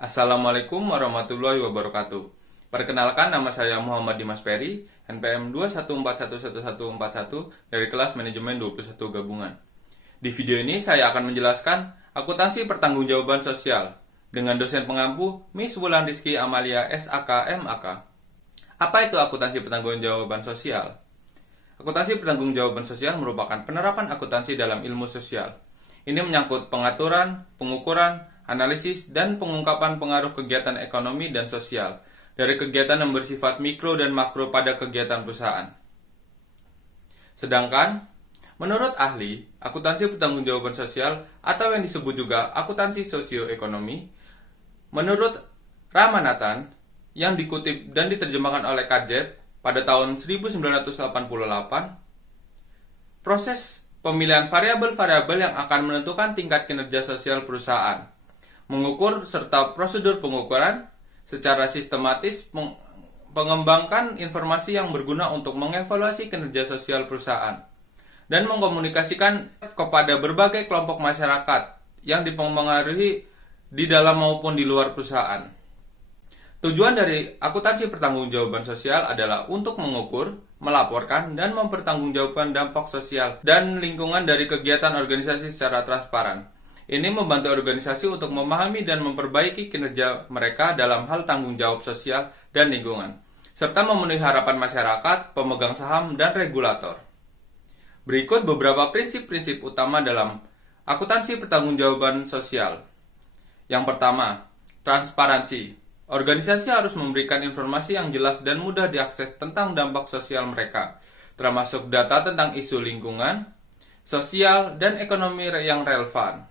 Assalamualaikum warahmatullahi wabarakatuh. Perkenalkan, nama saya Muhammad Dimas Peri, NPM 214111141 dari kelas manajemen 21 gabungan. Di video ini saya akan menjelaskan akuntansi pertanggungjawaban sosial dengan dosen pengampu Miss Wulan Rizky Amalia SAK MAK. Apa itu akuntansi pertanggungjawaban sosial? Akuntansi pertanggungjawaban sosial merupakan penerapan akuntansi dalam ilmu sosial. Ini menyangkut pengaturan, pengukuran, analisis, dan pengungkapan pengaruh kegiatan ekonomi dan sosial dari kegiatan yang bersifat mikro dan makro pada kegiatan perusahaan. Sedangkan, menurut ahli, akuntansi pertanggungjawaban sosial atau yang disebut juga akuntansi sosioekonomi, menurut Ramanathan, yang dikutip dan diterjemahkan oleh KJ pada tahun 1988, proses pemilihan variabel-variabel yang akan menentukan tingkat kinerja sosial perusahaan, mengukur serta prosedur pengukuran secara sistematis, mengembangkan informasi yang berguna untuk mengevaluasi kinerja sosial perusahaan, dan mengkomunikasikan kepada berbagai kelompok masyarakat yang dipengaruhi di dalam maupun di luar perusahaan. Tujuan dari akuntansi pertanggungjawaban sosial adalah untuk mengukur, melaporkan, dan mempertanggungjawabkan dampak sosial dan lingkungan dari kegiatan organisasi secara transparan. Ini membantu organisasi untuk memahami dan memperbaiki kinerja mereka dalam hal tanggung jawab sosial dan lingkungan, serta memenuhi harapan masyarakat, pemegang saham, dan regulator. Berikut beberapa prinsip-prinsip utama dalam akuntansi pertanggungjawaban sosial. Yang pertama, transparansi. Organisasi harus memberikan informasi yang jelas dan mudah diakses tentang dampak sosial mereka, termasuk data tentang isu lingkungan, sosial, dan ekonomi yang relevan.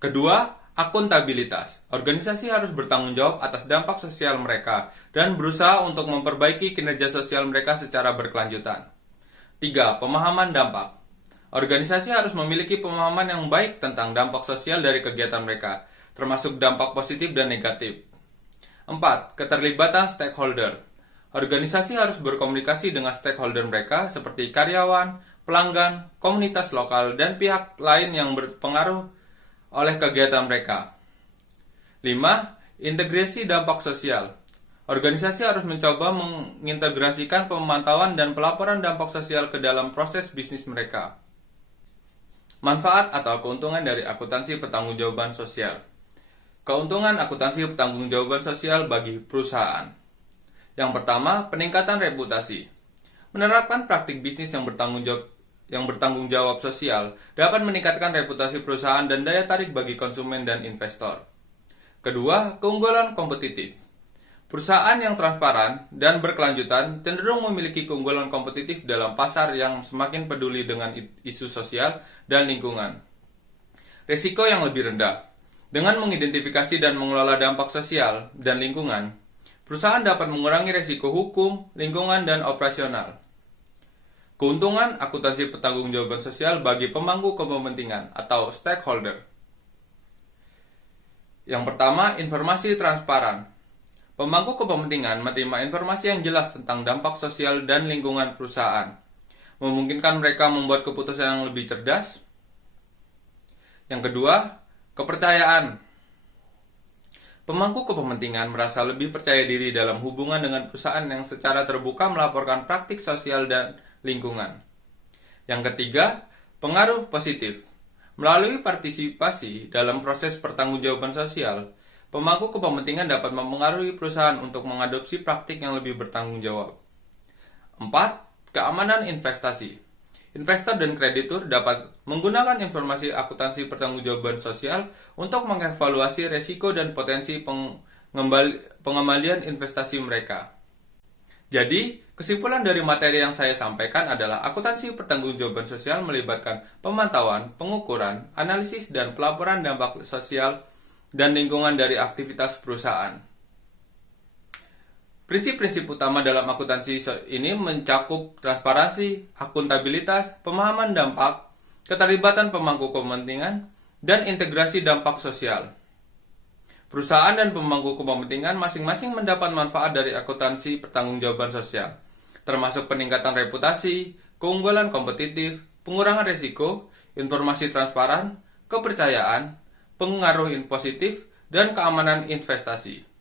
Kedua, akuntabilitas. Organisasi harus bertanggung jawab atas dampak sosial mereka dan berusaha untuk memperbaiki kinerja sosial mereka secara berkelanjutan. Tiga, pemahaman dampak. Organisasi harus memiliki pemahaman yang baik tentang dampak sosial dari kegiatan mereka, termasuk dampak positif dan negatif. 4. Keterlibatan stakeholder. Organisasi harus berkomunikasi dengan stakeholder mereka seperti karyawan, pelanggan, komunitas lokal, dan pihak lain yang berpengaruh oleh kegiatan mereka. 5. Integrasi dampak sosial. Organisasi harus mencoba mengintegrasikan pemantauan dan pelaporan dampak sosial ke dalam proses bisnis mereka. Manfaat atau keuntungan dari akuntansi pertanggungjawaban sosial. Keuntungan akuntansi pertanggungjawaban sosial bagi perusahaan. Yang pertama, peningkatan reputasi. Menerapkan praktik bisnis yang bertanggung jawab sosial dapat meningkatkan reputasi perusahaan dan daya tarik bagi konsumen dan investor. Kedua, keunggulan kompetitif. Perusahaan yang transparan dan berkelanjutan cenderung memiliki keunggulan kompetitif dalam pasar yang semakin peduli dengan isu sosial dan lingkungan. Risiko yang lebih rendah. Dengan mengidentifikasi dan mengelola dampak sosial dan lingkungan, perusahaan dapat mengurangi risiko hukum, lingkungan, dan operasional. Keuntungan akuntansi pertanggungjawaban sosial bagi pemangku kepentingan atau stakeholder. Yang pertama, informasi transparan. Pemangku kepentingan menerima informasi yang jelas tentang dampak sosial dan lingkungan perusahaan, memungkinkan mereka membuat keputusan yang lebih cerdas. Yang kedua, kepercayaan. Pemangku kepentingan merasa lebih percaya diri dalam hubungan dengan perusahaan yang secara terbuka melaporkan praktik sosial dan lingkungan. Yang ketiga, pengaruh positif. Melalui partisipasi dalam proses pertanggungjawaban sosial, pemangku kepentingan dapat mempengaruhi perusahaan untuk mengadopsi praktik yang lebih bertanggung jawab. 4. Keamanan investasi. Investor dan kreditur dapat menggunakan informasi akuntansi pertanggungjawaban sosial untuk mengevaluasi risiko dan potensi pengembalian investasi mereka. Jadi, kesimpulan dari materi yang saya sampaikan adalah akuntansi pertanggungjawaban sosial melibatkan pemantauan, pengukuran, analisis, dan pelaporan dampak sosial dan lingkungan dari aktivitas perusahaan. Prinsip-prinsip utama dalam akuntansi ini mencakup transparansi, akuntabilitas, pemahaman dampak, keterlibatan pemangku kepentingan, dan integrasi dampak sosial. Perusahaan dan pemangku kepentingan masing-masing mendapat manfaat dari akuntansi pertanggungjawaban sosial, termasuk peningkatan reputasi, keunggulan kompetitif, pengurangan risiko, informasi transparan, kepercayaan, pengaruh positif, dan keamanan investasi.